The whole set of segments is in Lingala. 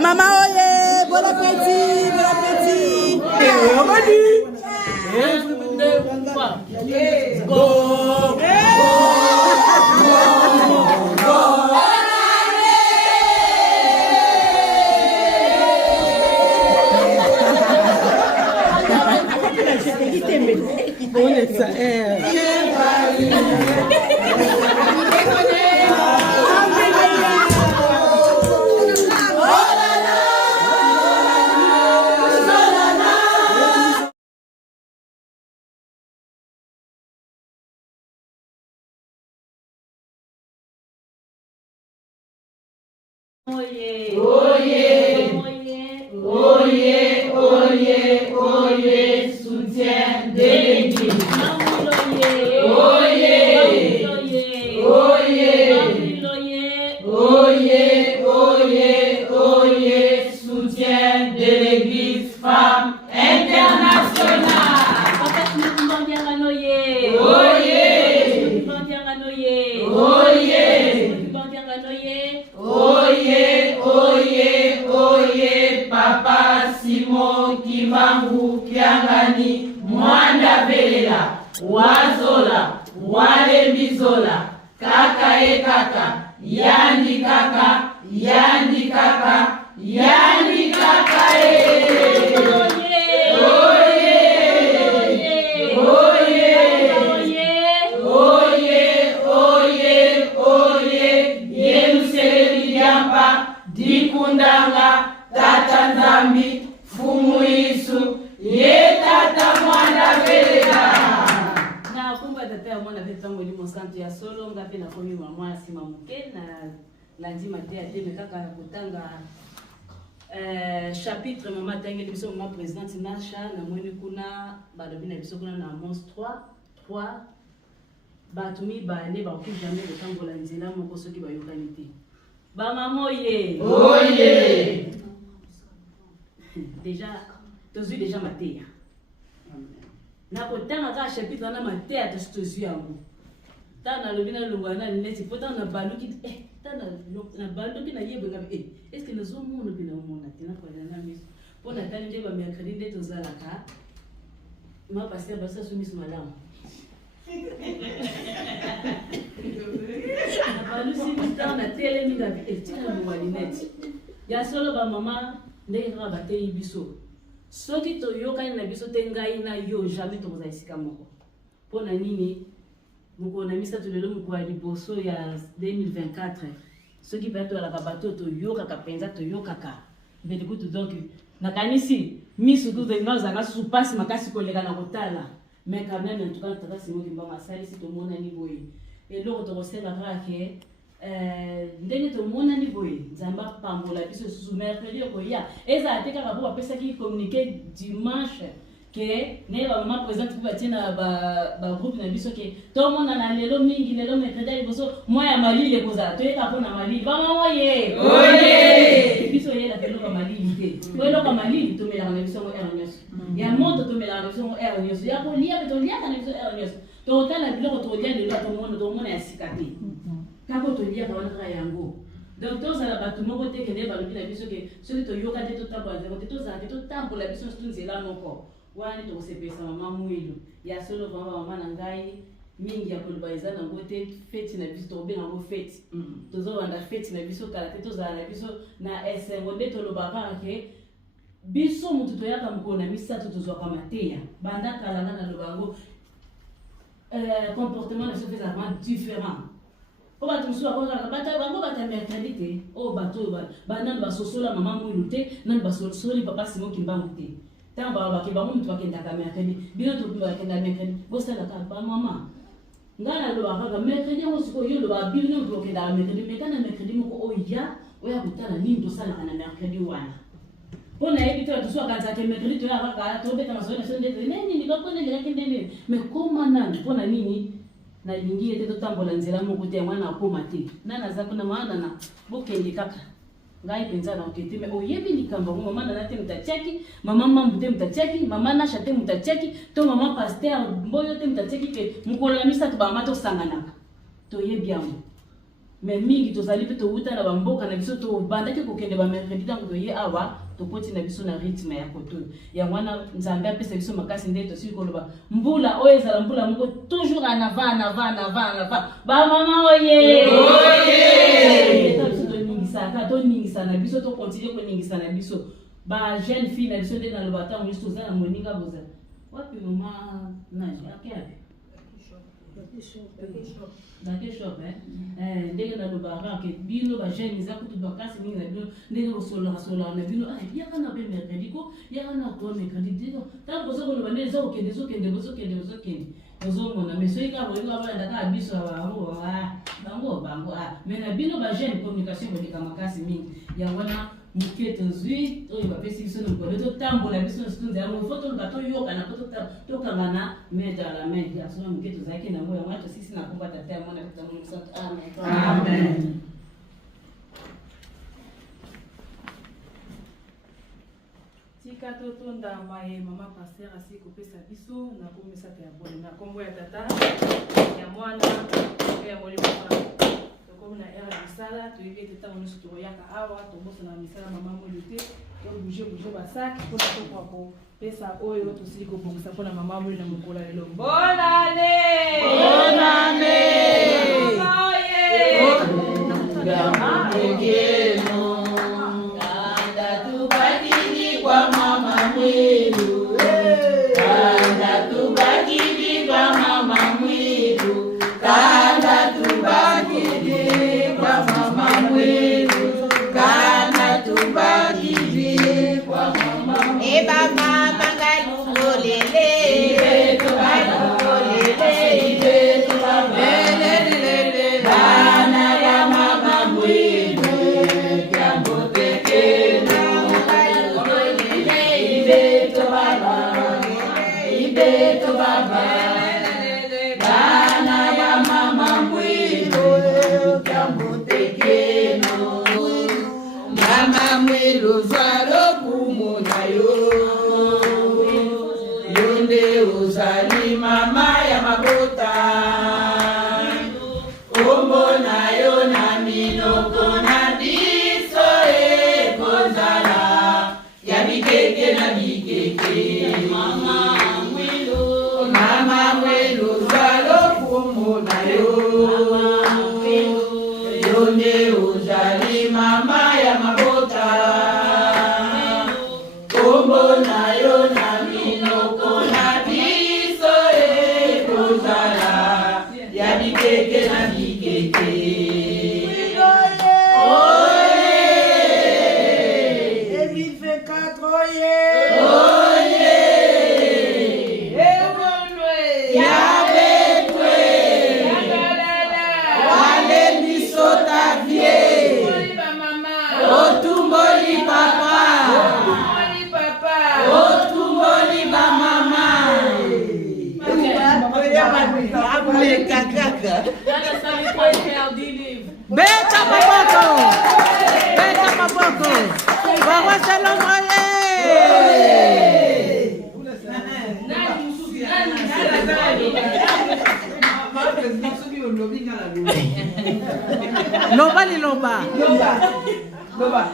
Maman, oye, bon appétit, bon appétit. Oye, oye, oye, oye, oye, oye, soutien de l'Église. Oye, oye, oye, oye, oye, oye, soutien de l'Église femme internationale. Oye, oye, oye, oye, Papa Simon Kivangu Kiangani Mwanda Velela Wazola Wale Mizola Kaka e kaka Yandi kaka Yandi kaka Yandi kaka Dikundanga tata Nzambi fumu Yesu ye tata Mwanda Velela na kumba tata ya mwana vetu tango limo santo ya solo ngapi na komi mama sima muke na lundi matin ate kaka kutanga chapitre mama tangeli biso mama présidente Nasha na mwini kuna balobi na biso kuna na Amos 3 batumi bane ba ku jamais de tango la nzela moko soki ba yokani te. Ba maman oye. Oye. Déjà, tu as déjà maté. Na kotanga ka chapitre na maté à tu as yango. Ta na lobina longwana neti pota na baluki ta na baluki na yebe ngabe est-ce que nous avons mon bina mona tina kwa na miso. Pona tani nje ba mercredi ndeto zalaka. Ma passer basa soumis malamu. Balusi mita na tele mi ngabe tina mwalineti. Ya solo ba mama ndenge kaka bateli biso soki toyokani na biso te ngai na yo jamais tokoza esika moko mpona nini mokolo na misato lelo mokolo ya liboso ya 2024 soki mpe toyalaka bato toyokaka mpenza toyokaka mbeli kutu donc nakanisi misu kutu nga ozalaka susu mpasi makasi koleka na kotala mais quand même en tout cas tata simoki mbango asalisi tomonani boye eloko tokosenga kaka ke ndenge tomonani boye nzambe apambola biso susu mercredi okoya ezala te kaka po bapesaki communiqué dimanche ke naye bamama présidente mpe batie na bagroupe na biso ke tomonana lelo mingi lelo mercredi ya liboso mwa ya malili ekozala toyeka mpo na malili bamama oye biso oyela peloka malili te po eloka malili tomelaka na biso yango ere nyonso ya moto tomelaka na biso yango ere nyonso ya kolia mpe toliaka na biso ere nyonso tokotala biloko tokolia lelo tomona ya sika te kako toliaka wana kaka yango donc tozala bato moko te kende balobi na biso ke soki toyoka te totambola nzela te tozala te totambola biso nyonso nzela moko wana tokosepelisa mama mwilu ya solo vama mama na ngai mingi ya koloba eza nango te feti na biso tokobenga yango feti tozobanda feti na biso kala te tozala na biso na esengo nde tolobaka kaka ke biso motu toyaka mokolo na misato tozwaka mateya banda kala nga naloba yango comportement na biso mpe ezalaka différent po bato mosusu bakokaka bango bata mercredi te oyo bato nani basosola mama mwilu te nani basosoli papa Simon Kimbangu te ntango bake bango moto bakendaka mercredi bino bakendaka mercredi bosalaka bamama ngana lo baka mercredi osiko yo lo ba bino bloqué dans mercredi mais kana mercredi moko oya oya kutana nini to sala kana mercredi wana pona ebito to so kanza ke mercredi to ya baka to beta maso na sonde nini ba pona le yakende nini mais comment nani pona nini na lingie te to tambola nzela moko te mwana akoma te nana za kuna maana na bokende kaka ngai penza na okete me oyebi likambo mama na te mtacheki mama mambu te mtacheki mama na shate mtacheki to mama pasteur mboyo te mtacheki ke mukola misa to ba mato sanganaka to yebi amu me mingi to zali to uta na bamboka na biso to banda ke kokende ba mercredi tango to ye awa to poti na biso na rythme ya koto ya mwana nzambe apesa biso makasi ndeto siko loba mbula oyo ezala mbula moko toujours en avant ba mama oye saka to ningisa na biso to continue ko ningisa na biso ba jeune fille na biso de na lobata on biso za moninga boza wapi mama na yake Dake shop ndenge na lobara ke bino ba jeune za kutu bakasi mingi na bino ndenge osola na bino ya kana be mercredi ko ya kana to mercredi dino ta bozo ko loba ndenge zo kende ozo mona meso ika bo ika ba ndaka biso bango mena bino ba jeune communication ko dika makasi mingi ya wana muketo zui oyo ba pesi biso no ko to tambola biso no stunza ya mo foto ba to yoka na to kangana meta la men ya so muketo zake na moyo mwacho sisi na kumba tata ya mwana kutamuni msatu amen. Tika totonda maye mama pasteur asi kopesa biso na komisa te ya bone na kombo ya tata ya mwana ya molimo comme na era misala to yeke tata mono to yaka awa to bosa na misala mama moyo te to bouger basaki pour to ko pesa oyo to sili ko bongisa pour na mama moyo na mokola lelo bonane kanda tubakini kwa mama mwilu kanda tubakini kwa mama mwilu kanda tubakini kwa mama mwilu kanda tubakini kwa mama mwilu eba mama ngalungolele ibeto ngalungolele ibeto ngalungolele bana ya mama mwilu jambo tekeno ibeto baba bana ya mama mwilu jambo tekeno mama mwilu zalo kumunayo yonde uzali mama ya mabota kombo nayo na minoko na biso ekozala ya bikeke na bikeke mama mwilu zalo kombo nayo yonde uzali mama ya mabota kombo nayo na minoko na biso ekozala ya bikeke na bikeke Beta maboko. Baba shalom oye. Loba.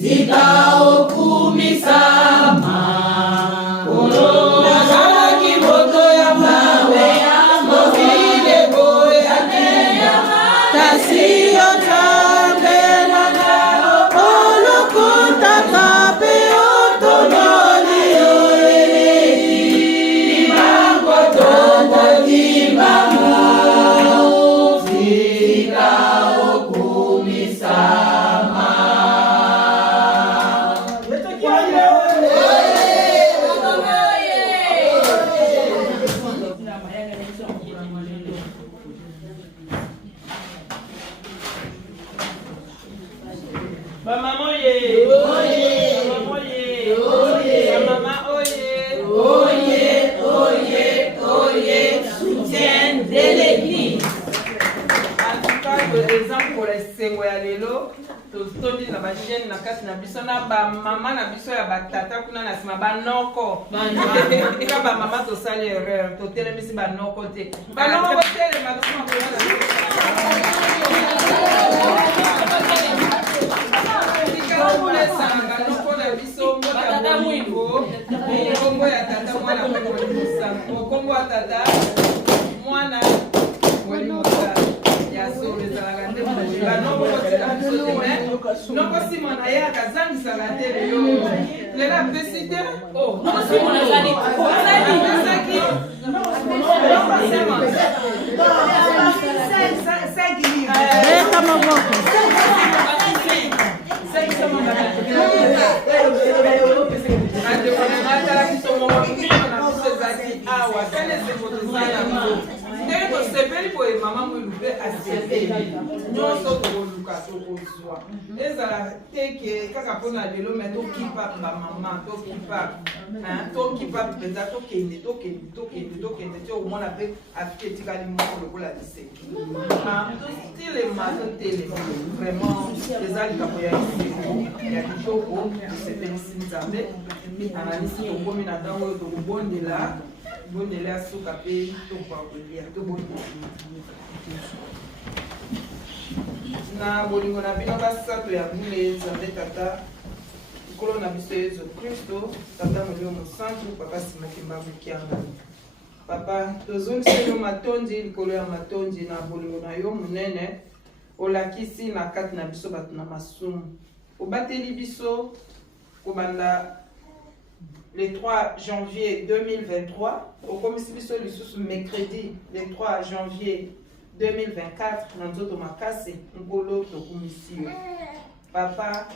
Zika okumi sama oye. Maman oye. Oye, soutien de l'église. En tout cas, exemple pour les sengo ya lelo, totondi na ba jeune na kati na biso na ba mama na biso ya batata kuna na sima ba noko. Eka ba mama to sali erreur, to telemisi ba noko te. Ba noko tele ma biso ko na. Ika ko le sanga noko na biso mo ta mwingo. Kombo ya tata mwana ko musa. Kombo ya tata mwana Walimusa ya sole salagande ba noko te noko simona ya kazangi salate yo lela pesite oh noko simona zali saki Kama moko. Sepeli po mama mwilube asepeli nyonso tokoluka tokozwa ezala teke kaka mpona lelo me tokipa bamama tokipa mpenza tokende ti omona mpe afike etikali moko lokola liseki totelema vraiment eza likambo ya lisengo ya kitoko esepelisi nzambe analisi tokomi na ntango oyo tokobondela bondela suka pe tokwakolia tobondela na bolingo na bino basato ya bule nzambe tata likolo na biso yesu kristo tata molimo mosantu papa simoki mbangu kianga papa tozongisa yo matondi likolo ya matondi na bolingo na yo monene olakisi na kati na biso bato na masumu obateli biso kobanda le 3 janvier 2023, au commissaire de mercredi, le 3 janvier 2024, nous avons makasi ngolo to komisio. Papa,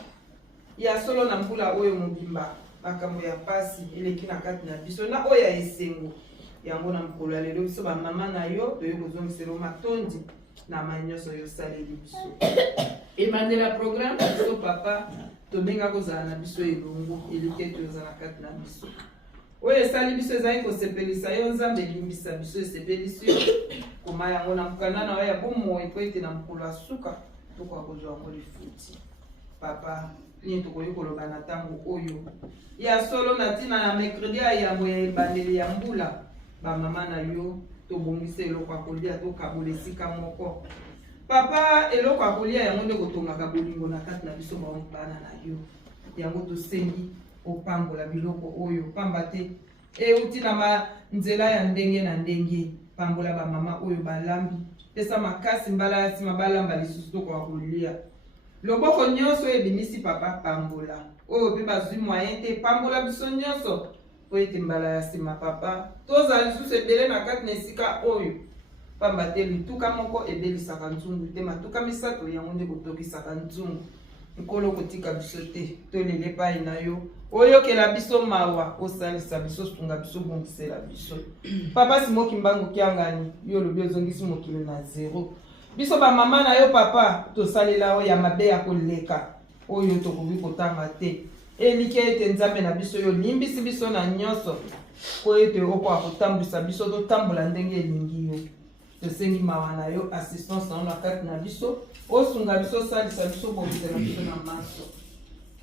ya solo na mbula oyo mobimba, makambo ya pasi eleki na kati na biso na oya esengo. Yango na mkola lelo biso ba mama na yo to yo kozongiselo matondi na manyoso yo saleli biso. Emandela programme biso papa tobenga kozala na biso elongo elike tozala kati na biso oyo esali biso ezali kosepelisa yo nzambe elimbisa biso esepelisi yo koma yango na mokanda na oyo ya bomoi po ete na mokolo asuka tokoka kozwa yango lifuti papa nini tokoki koloba na ntango oyo ya solo na ntina na mercredi ya yango ya ebandeli ya mbula bamama na yo tobongisa eloko ya kolia tokabola esika moko papa eloko akolia yango nde kotongaka bolingo na kati na biso bana na yo yango tosengi opambola biloko oyo pamba te euti na nzela ya ndenge na ndenge pambola bamama oyo balambi pesa makasi mbala ya nsima balamba lisusu tokoka kolia loboko nyonso ebimisi papa pambola oyo mpe bazwi moyen te pambola biso nyonso po ete mbala ya nsima papa tozala lisusu ebele na kati na esika oyo pamba te lituka moko ebelisaka nzungu te matuka misato yango nde kotokisaka nzungu nkolo kotika biso te tolele epai na yo oyokela biso mawa osalisa biso sunga biso bongisela biso papa simoki mbangu kiangani yo lobi ozongisi mokili na zero biso bamama na yo papa tosalela oyo ya mabe ya koleka oyo tokoki kotanga te elike ete nzambe na biso yo limbisi biso na nyonso po ete okoka kotambwisa biso totambola ndenge elingi yo tosengi mawa na yo assistance na kati na biso osunga biso salisa biso bongisela biso na maso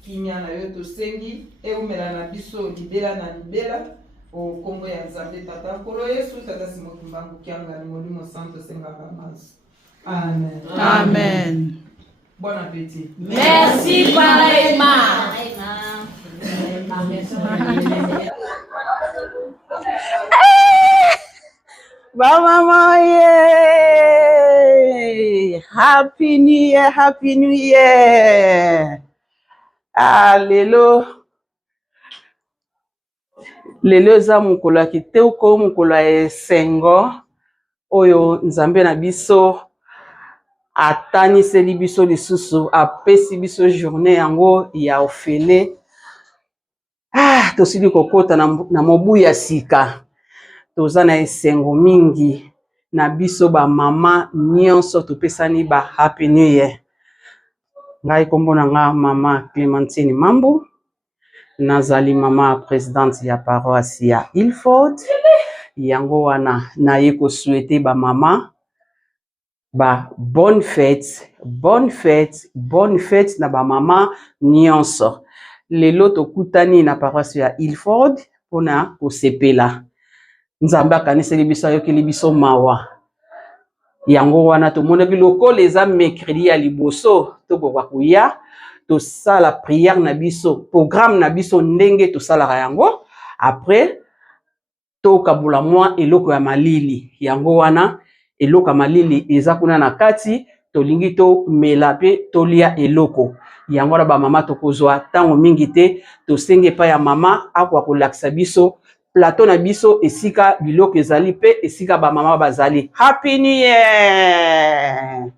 kimia na yo tosengi eumela na biso libela na libela okombo ya nzambe tata nkolo yesu tata simoki mbangu kiangani molimo santo osengaka maso amen Amen. Bon appétit. Merci, pareillement. Mama, yeah. Happy New Year, Happy New Year. Ah, lelo eza mokolo ya kitoko, mokolo ya esengo oyo nzambe na biso ataniseli biso lisusu apesi biso journée yango ya ofele. Ah, tosili kokota na mobu ya sika. Toza na esengo mingi na biso ba mama nyonso topesani ba Happy New Year. Ngai kombo na nga mama Clémentine Mambu. Nazali mama présidente ya paroisse ya Ilford. Yango wana na yeko souhaiter ba mama ba bonne fête na ba mama nyonso. Lelo tokutani na paroisse ya Ilford pona kosepela. Nzambe akaniseli biso ayokeli biso mawa. Yango wana tomonaki lokolo eza mercredi ya liboso tokoka kuya tosala prière na biso, programme na biso ndenge tosalaka yango. Après tokabula mwa eloko ya malili. Yango wana eloko ya malili eza kuna na kati, tolingi to mela pe tolia eloko. Yango na ba mama tokozwa tango mingi te, tosenge pa ya mama akwa kolakisa biso plateau na biso esika biloko ezali pe esika ba mama bazali. Happy New Year.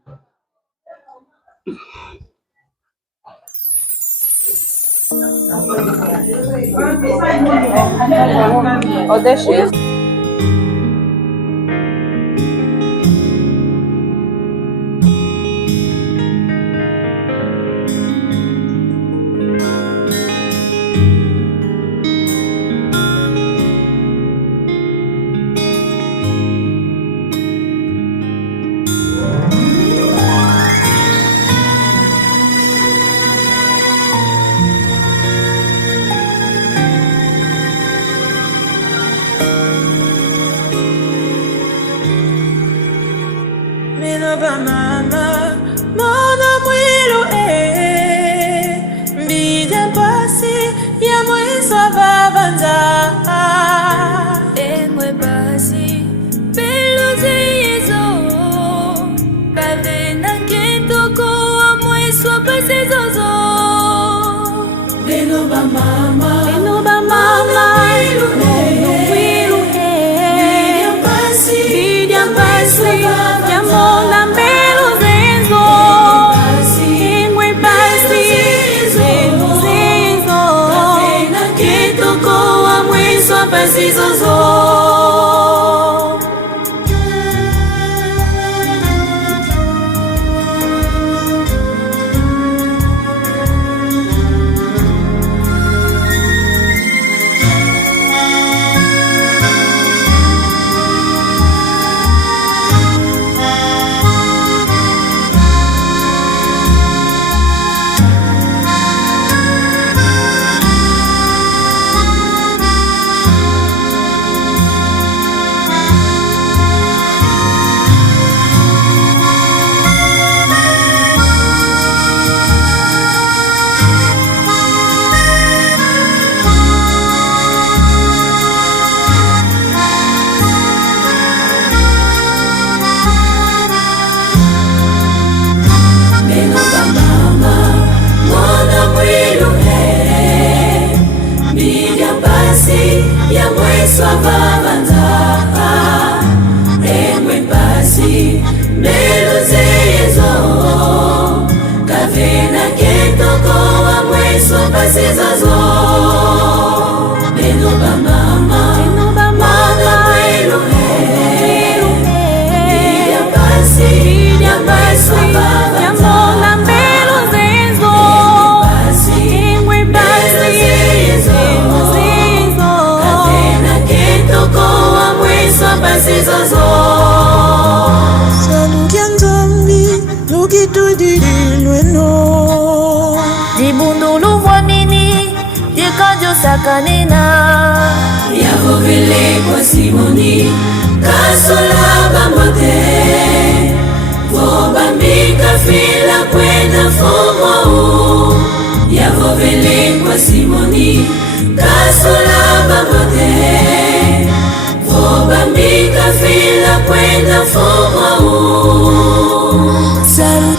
Salut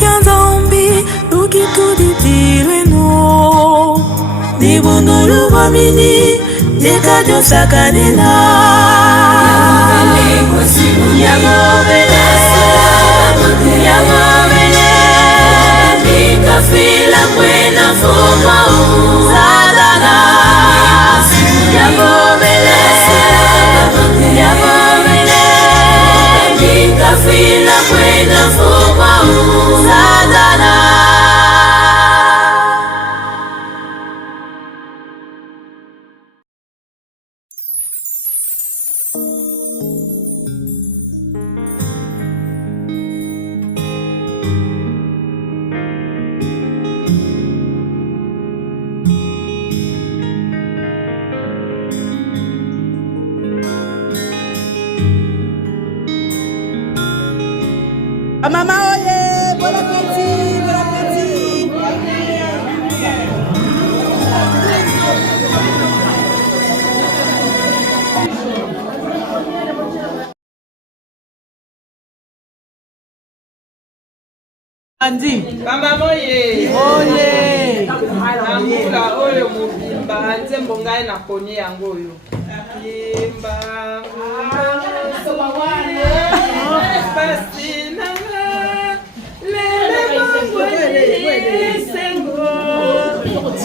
15 ans. mongolu wamini Deka josakanela Yamobele Yamobele Nika fila kwena foma Zadana Yamobele Yamobele Nika fila kwena foma Zadana. Mama oye, bon appétit, bon appétit. Andi. Mama moye. Oye. Ambula oyo mubimba nzembo ngai na poni yango oyo. Yimba.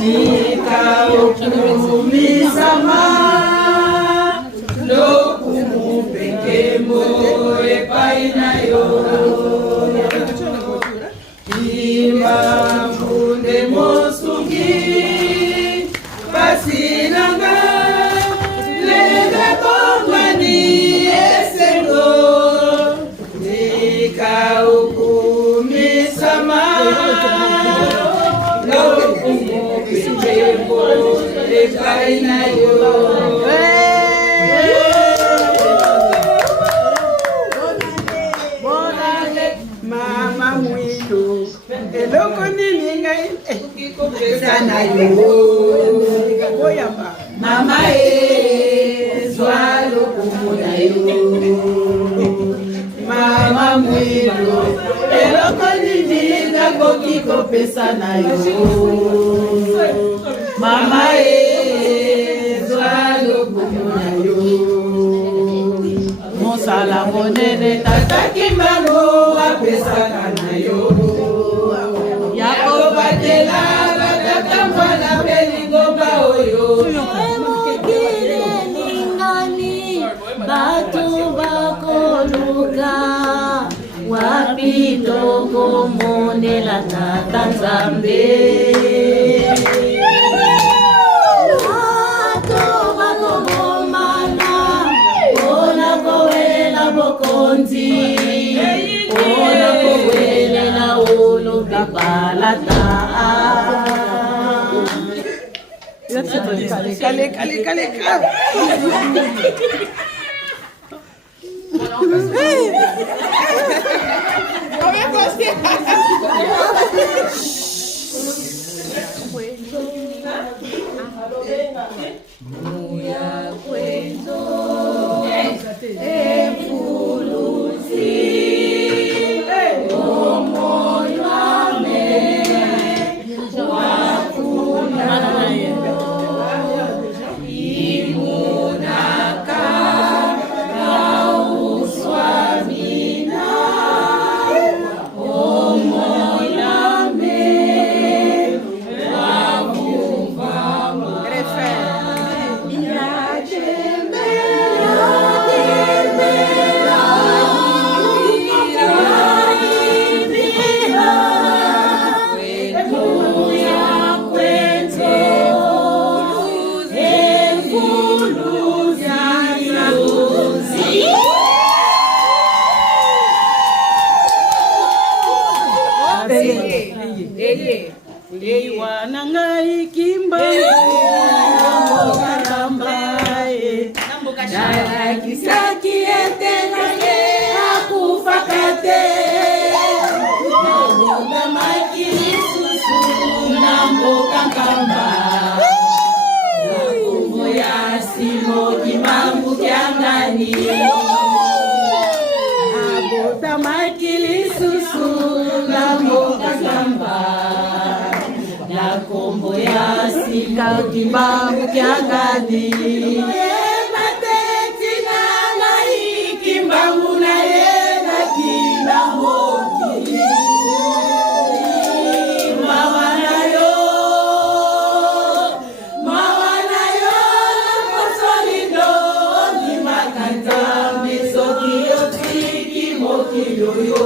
Tika okumisama lokumupekemo epai na yo Ima munde mosuki pasi nanga lele bongwani esengo Tika okumisama Mama mwito eloko nini ngai ekikopesa na yo mama zwa lokumu na yo mama mwito eloko nini nakoki kopesa na yo mama zwa lokumu na yo mosala monene tataki mbango apesaka na yo yakobatela batata mwana mpe lingomba oyo Lingani bato bakoluka wapi tokomonela tata Nzambe bato bakobomana mpona kowelela bokonzi mpona kowelela olobi balata Kaleka. Wanangai kimba kisaki etenage akufakate namonga makisusu na mboka nkamba nakumo ya simo kimambu kyangani abota makilisusu na mboka nkamba na kombo ya sika kimbamu kiangani matetina na ikimbamu na yena kila moki mawanayo posolido ni makanta mesokio tiki mokiyoyo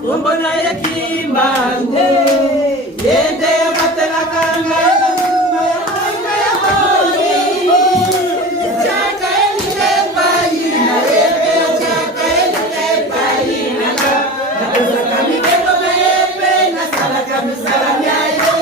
Kumbona ya kimande yende ya batela kanga ya boli chaka elipa ina yepe chaka elipa ina na kamikelo na yepe na sala kamisala nyayo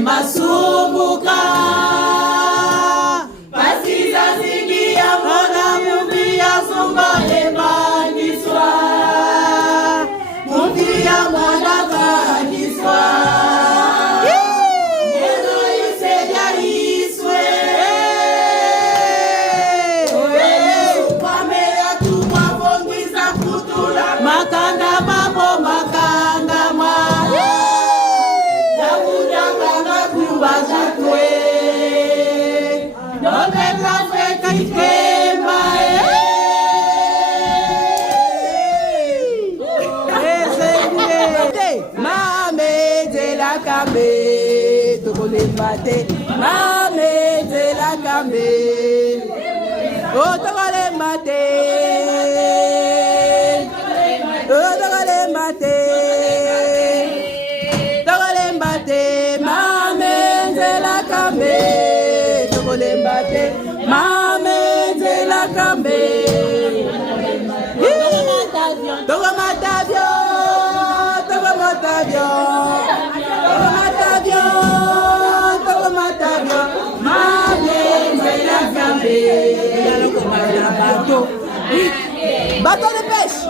Masumbuka Pasiza zingia mwana mubia sumba emaniswa Mubia mwana kaniswa Yezo iseja iswe Upame ya tumwa bongiza kutula Makanda mambo makanda mwa Bazatwe kambe tokolemba te mame nzela kambe o tokolemba te o tokolemba te tokolemba te mame nzela kambe tokolemba te mame nzela kambe Bateau de pêche.